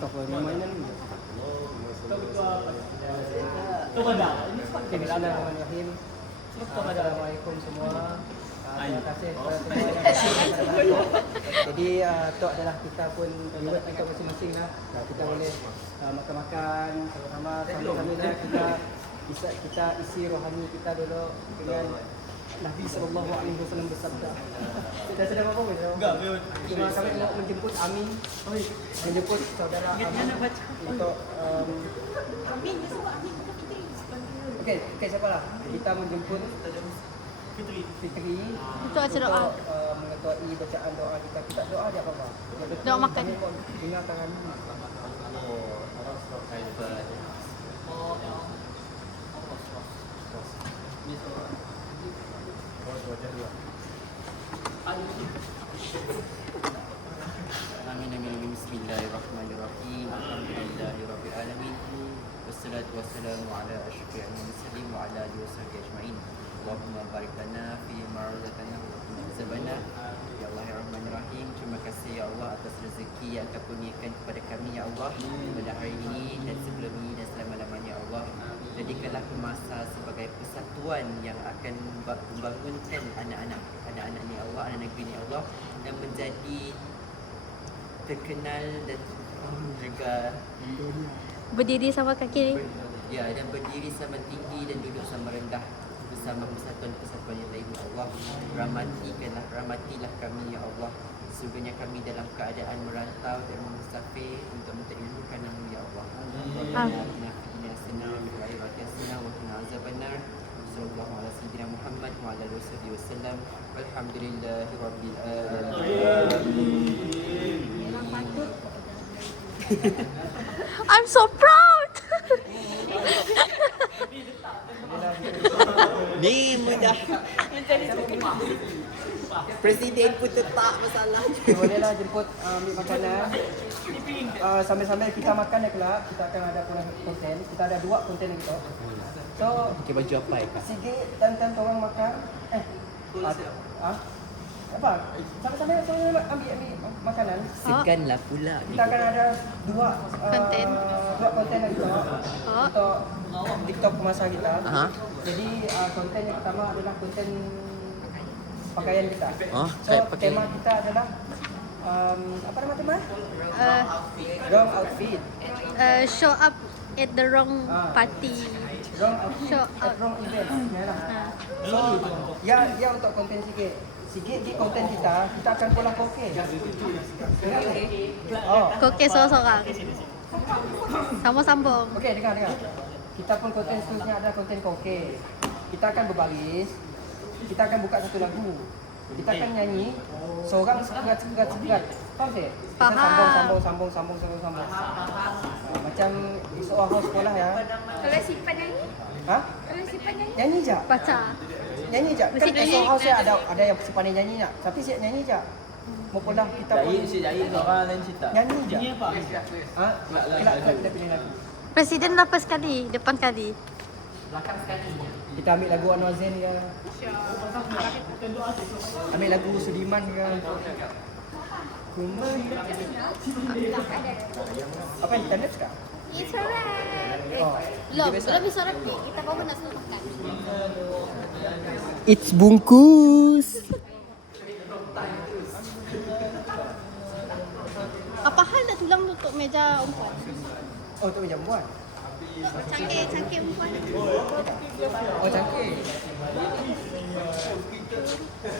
Astagfirullah, mainan ni. Okay, bismillahirrahmanirrahim. Assalamualaikum semua. Terima kasih kepada semua yang jadi tu adalah kita pun reward kita masing-masing lah. Kita boleh makan-makan sama-sama sambil-sambil lah kita isi rohani kita dulu dengan Nabi SAW bersabda. Kita sedang apa pun? Enggak, cuma kami nak menjemput Amin, menjemput saudara Amin untuk Amin, Okey, siapalah? Kita menjemput Fitri Untuk acara doa. Mengetuai bacaan doa kita. Kita doa dia apa? Doa makan. Dengarkan kami. Amin. Bismillahirrahmanirrahim. Alhamdulillahirabbil alamin. Wassalatu wassalamu ala asyrafil mursalin wa ala alihi wasahbihi ajmain. Allahumma barik lana fi ma razaqtana wa qina azabana. Ya Allah ya Rahmanir-Rahim, terima kasih ya Allah atas rezeki yang Kau kurniakan kepada kami ya Allah pada hari ini dan sebelum ini dan selama-lamanya ya Allah. Jadikanlah masa sebagai persatuan yang akan membangunkan anak-anak ni Allah, anak negeri ni Allah, dan menjadi terkenal dan juga Berdiri sama kaki ni. dan berdiri sama tinggi dan duduk sama rendah bersama persatuan-persatuan yang lain ya Allah. Rahmatilah kami ya Allah. Sesungguhnya kami dalam keadaan merantau dan musafir untuk mentailmukan nama ya Allah. Amin. Sallallahu ala sayyidina Muhammad wa ala alihi wasallam. Alhamdulillahirabbil alamin. I'm so proud. Ni mudah. Presiden pun tetap masalah. Bolehlah jemput ambil makanan. Sambil-sambil kita makan ya kelak, kita akan ada pula konten. Kita ada 2 konten gitu. So, Pakai baju apa ya kak? Sigit dan orang makan. Apa? Sambil-sambil ambil makanan. Seganlah pula. Kita akan ada 2 Konten. 2 konten lagi untuk TikTok masa kita. Jadi konten yang pertama adalah konten pakaian kita. So tema kita adalah apa nama? Wrong outfit. Show up at the wrong party. Wrong outfit Show at up. wrong event. So ya untuk konten sikit di konten kita akan pulang koke. Koke seorang-seorang. Sambung-sambung. Okey, dengar. Kita pun konten seterusnya ada konten koke. Kita akan berbaris. Kita akan buka satu lagu. Kita akan nyanyi. Seorang segerat. Faham tak? Faham. Sambung. Macam seorang host sekolah ya. Kalau simpan nyanyi? Kalau simpan nyanyi? Nyanyi je. Baca. Nyanyi je. Kan Mesti nyanyi. seorang host ada yang sepandai nyanyi nak. Tapi siap nyanyi je. Mumpullah kita pun orang lain cerita. nyanyi je. Kita pilih lagi. Presiden berapa sekali? Depan kali. Kita ambil lagu Anwar Zain ke. Ambil lagu Sudiman ke. Apa yang kita next kak? It's alright. Belum bisa rapi. Kita baru nak semua makan. It's bungkus. Apa hal nak tulang tutup meja umpan? Oh, tu jam buat. Cangkir umpan. Oh, cangkir.